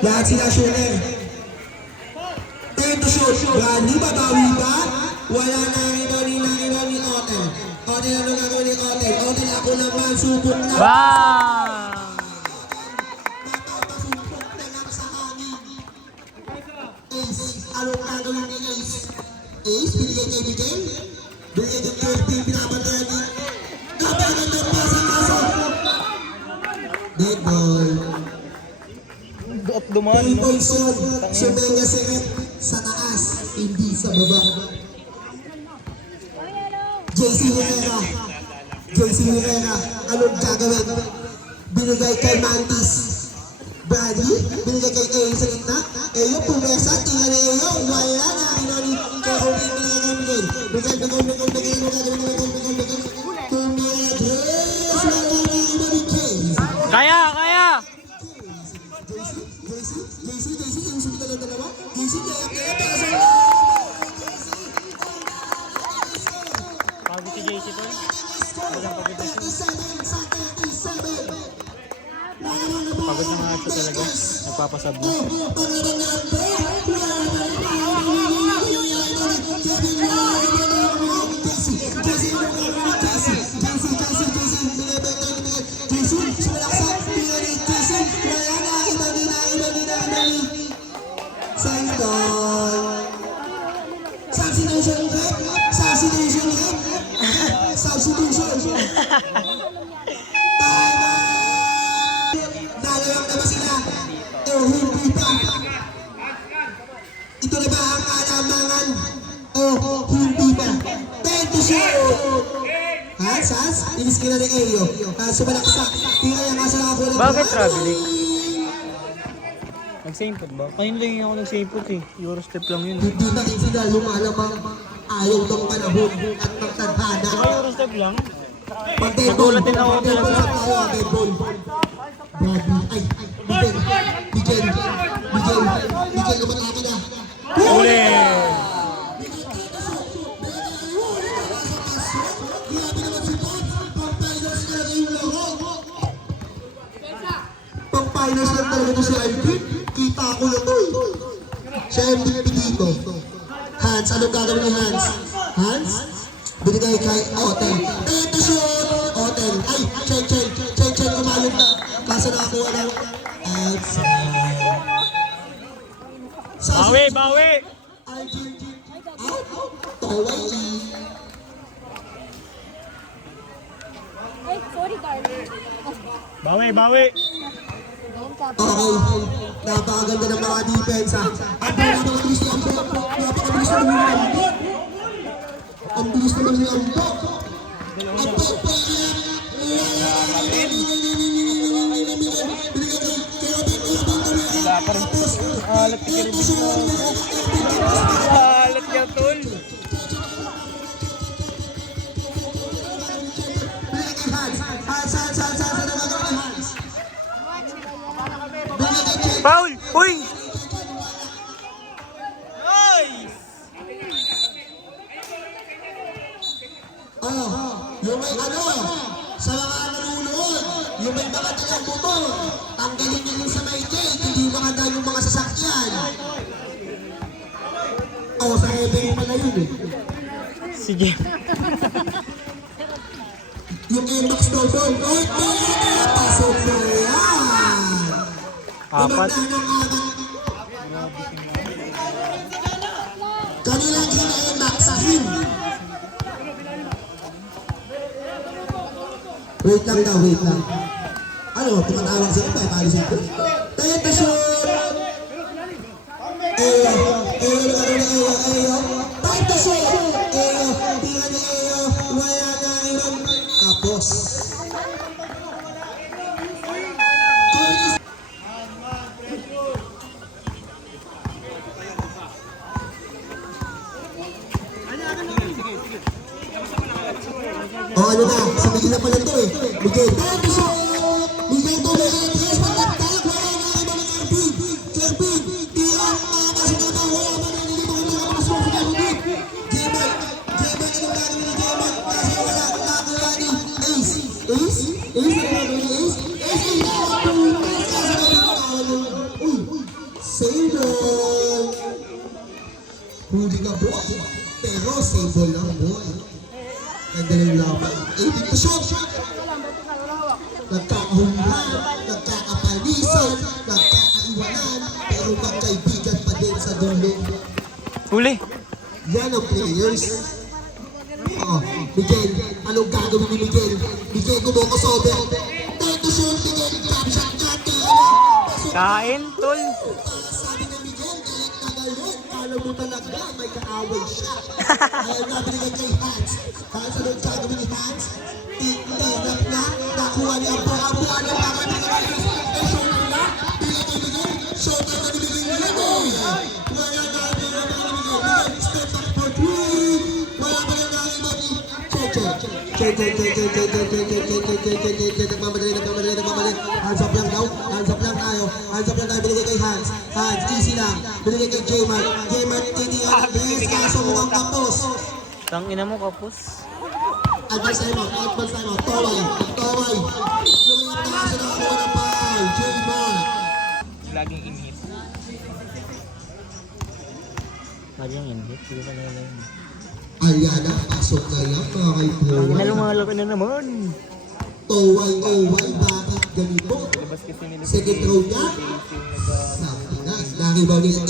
Lahat sila shooter. Time to shoot. Brandy, babawi ba? Wala na ni Otel. Otel, ano gagawin ni Otel? Otel, ako naman, subok na. Wow! Papapasubok na lang sa hangin. Ace, ano gagawin ni Ace? Ace, binigay kay Miguel. Binigay kay Kirby, pinabantayan ni. Napaganda pa sa kaso. Dead ball. Buot dumaan, no? Wilson, Sumenya Seret sa taas, hindi sa baba. JC Herrera, anong gagawin? Binigay kay Mantis. Bradley, binigay kay Ayo sa gitna. Ayo, pumesa, tingnan ni Ayo. Wala na, inani kay Obi, binigay kay Miguel. Miguel. Kaya! JC, yung sumigal ang dalawa. JC, kaya pasok. Pagod si JC to. Pagod na nga siya talaga. Nagpapasab na. Substitution. Dalawang na ba sila? Hindi pa. Ito na ba ang alamangan? Hindi pa. Time to shoot. Hans, inis ka na ni Ayo. Sumalaksak. Tingnan niya nga sila ako. Bakit traveling? Nag-same foot ba? Kayo lang ako nag-same foot eh. Euro step lang yun. Hindi na sila lumalamang ayaw ng panahon at ng tadhana. Saka Euro step lang? Nagulat din ako talaga. Miguel, lumalaki na. Uli! Pang-finals lang talaga ito si MVP. Kita ko na ito. Siya MVP dito. Hans, anong gagawin ni Hans? Hans? Binigay kay Otel. Ito shoot! Otel. Ay, Chen, kumayog na. Kaso nakakuha ng outside. Bawi! Out! Taway. Ay, sorry, Carly. Bawi! Okay. Napakaganda ng mga depensa. Napakabilis ni Ambo. Napakabilis naman ni Ambo. Ang bilis naman ni Ambo. Alat ka rin dito. Alat ka, tol. Foul! Uy! Yung may sa mga nanonood, yung may mga tagang motor, tanggalin nyo yung sa may gate, hindi makadaan yung mga sasakyan. Sa Ebay pala yun eh. Sige. Yung inbox double, pasok na yan. Apat. Kanina kina-inbox in. Wait lang. Ano, tumatawag sila pa, palisin ko. Tayo, shoot! Ayo. Tayo, shoot! Ayo, tingnan ni Ayo. Wala na iwan. Tapos. Ano na, sa Miguel na pala ito eh. Miguel, tayo shoot! Miguel to na yes, pagkatag, wala na iba ng Kerpin. Tira, kasi na ba, wala ba na hindi mo nakapasok sa Kerpin. J-Mac, anong gagawin ni J-Mac? Kasi wala, nakakuha ni Ace. Ace? Ano gagawin ni Ace? Ace, kasi na ba, uy, Sable! Huli ka, boy. Pero sable lang, boy. Ganda ng laban. 18 to shot! Nagkakahulihan, nagkakapalisan, nagkakaiwanan, pero magkaibigan pa din sa dulo. Huli! Yan ang players. Oo, Miguel, anong gagawin ni Miguel? Miguel, gumoko sobe. Take to shoot, Miguel, grab shot natin. Kain, tol! Sabi ni Miguel, galit na galit. Kala mo talaga, may kaaway siya. Ayaw nga binigay kay Hans. Hans, anong gagawin ni Hans? Tinap na, nakuha niya ang buka-buka niya para binigay kay Hans. Shooter na, binigay kay Miguel. Shooter na binigay kay Miguel. Wala na, binigay kay Miguel. Miguel, step back for three. Wala pa rin na iba ni Cheche. Nagmamadali. Hands up lang daw. Hands up lang tayo. Hands up lang tayo. Binigay kay Hans. Hans, easy lang. Binigay kay J-Man. J-Man, hindi ang bilis. Kaso mukhang kapos. Tangina mo, kapos. Advance time out. Advance time out. Toway. Toway. Lumita kasi nakakuha ng foul. J-Man. Laging inhit. Laging inhit? Sige pa na yun. Ayan ang pasok na yan mga kaibigan. Lumalaki na naman. Toway-oway. Bakit ganito? Labas kasi nila. Second row niya. Sabi na. Nakibaw ni A.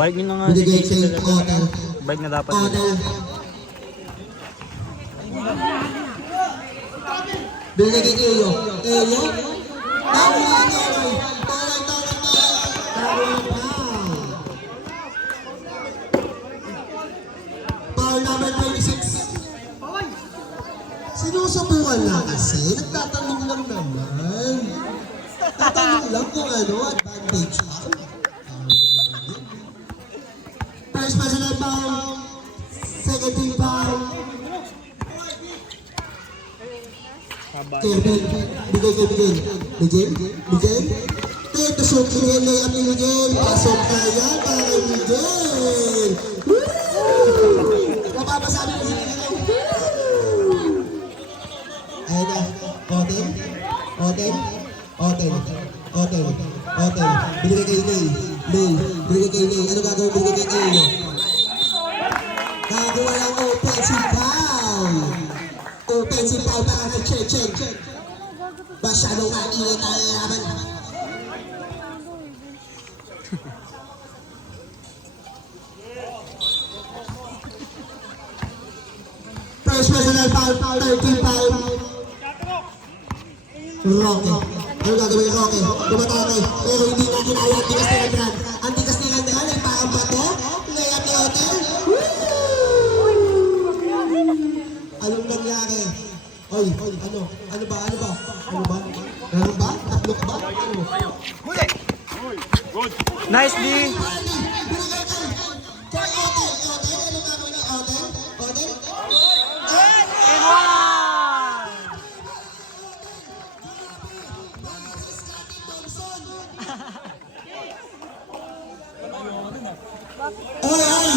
Balik nyo na nga si Binigay Jason kay talaga. Odell. Balik na dapat nila. Odell. Binigay kay Eyo. Eyo. Tawag na Toway. Tawag na. Foul number 26. Sinusubukan lang kasi. Nagtatanong lang naman. Tatanong lang kung ano, advantage pa. First personal foul. Second team foul. Kevin, bigay kay Miguel. Miguel? Miguel? Ito shoot Miguel, layup ni Miguel. Pasok na yan para kay Miguel. Woo! Mapapasabi ko si Miguel. Ayun na. Oten. Oten. Oten. Oten. Oten. Binigay kay Lay. Lay. Binigay kay Lay. Ano gagawin binigay kay Lay? Gagawa lang offensive foul. Offensive foul para kay Chechen. Masyadong mainit ang laban. First personal foul, 13 foul. Roque. Ano gagawin ni Roque? Tumatake. Pero hindi na kinaya ang tigas ni Randran. Ang tigas ni Randran ay parang bato. Layup ni Hotel. Anong nangyari? Oy, ano? Ano ba? Ano ba? Ano ba? Meron ba? Tatlok ba? Ano? Nice, D! Binigay kay Hotel. Hotel? Ano gagawin ni Hotel? Hotel? And one! Ay!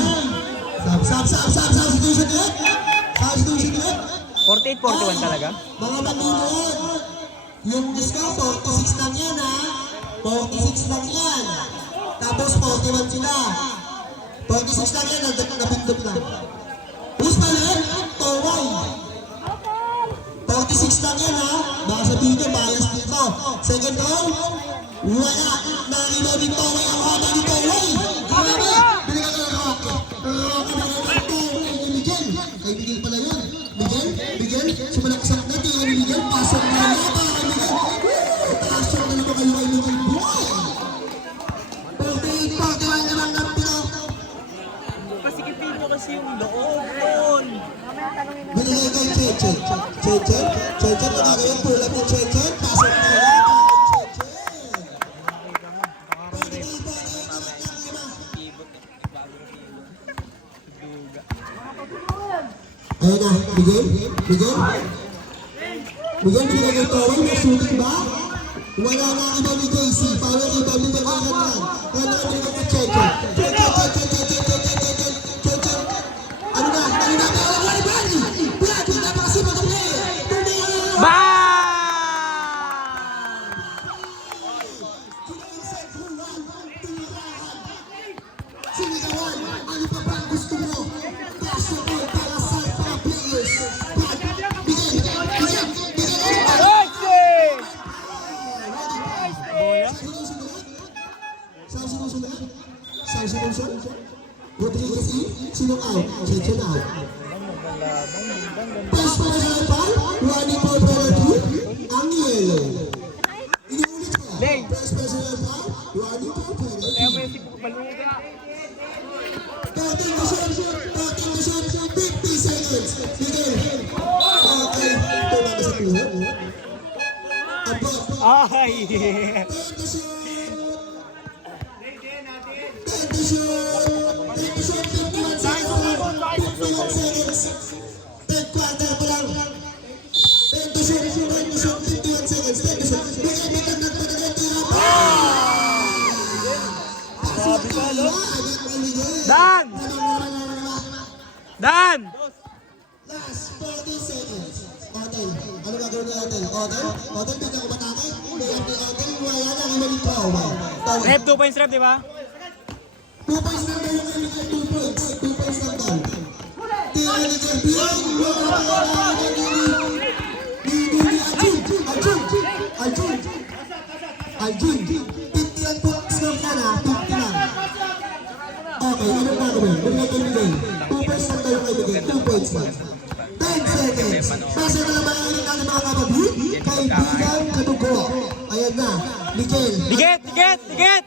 Sab! Substitution ulit! Substitution ulit! 48-41 talaga? Mga batuloan! Yung discount, 46 lang yan ha! 46 lang yan! Tapos 41 sila! 46 lang yan, nabindot lang. Who's pala? Toway! 46 lang yan ha! Baka sabihin nyo, bias dito. Second row, wala! Narilaw ni Toway ang haba ni Toway! Grabe! Binigay ka ng Roque! Roque, binigay ka ng Toway ni Miguel! Kay Miguel pala yun! Miguel, sumalaksak na tingnan ni Miguel, pasok na yan para kay Miguel! Pasok na naman kayo kay Miguel, boy! 48-41 naman ng pino! Pasikipin mo kasi yung loob doon. Binigay kay Chechen. Chechen, nagkakaroon pull up ni Chechen, pasok na yan para kay Chechen! 48-41 Ayun na, Miguel, binigay kay Toway, may shooting ba? Wala na ang iba ni JC, power iba ni Randran. Randran binigay kay Chechen. Chechen. Ano na, wala ni Brady! Brady, napakasipag ang player! Bang! sinigawan. Ano pa ba ang gusto mo? Basketball para sa mga players. Bigay. Saan sinusunod? Saan sinusunod? Rodriguez E. Sinong out? Chechen out. First personal foul, running for penalty, ang yellow. Inuulit ko. First personal foul, running for penalty. 13 to shoot, 50 seconds. Miguel. Okay, tumama sa tuhod. Abot. Ay! 10 to shoot. 51 seconds. Third quarter pa lang. 10 to shoot, 51 seconds. 10 to shoot. Bigyan nagpatagal tira pa. Dan! Dan! Last 40 seconds. Otel, ano gagawin ni Otel? Otel, bigyan ko matake. Bigyan ni Otel, wala na ibalik pa. Rep, 2 points rep, di ba? 2 points lang daw yung kaibigan, 2 points. 2 points lang daw. Tira ni Champion. Arjun. 50 ang points lang na na. 50 lang. Okay, anong gagawin? Bigyan kaibigan. 2 points lang daw yung kaibigan. 2 points lang. 10 seconds. Basta na lang makikinig natin mga kapatid. Kaibigan, kadugo. Ayan na. Miguel. Dikit!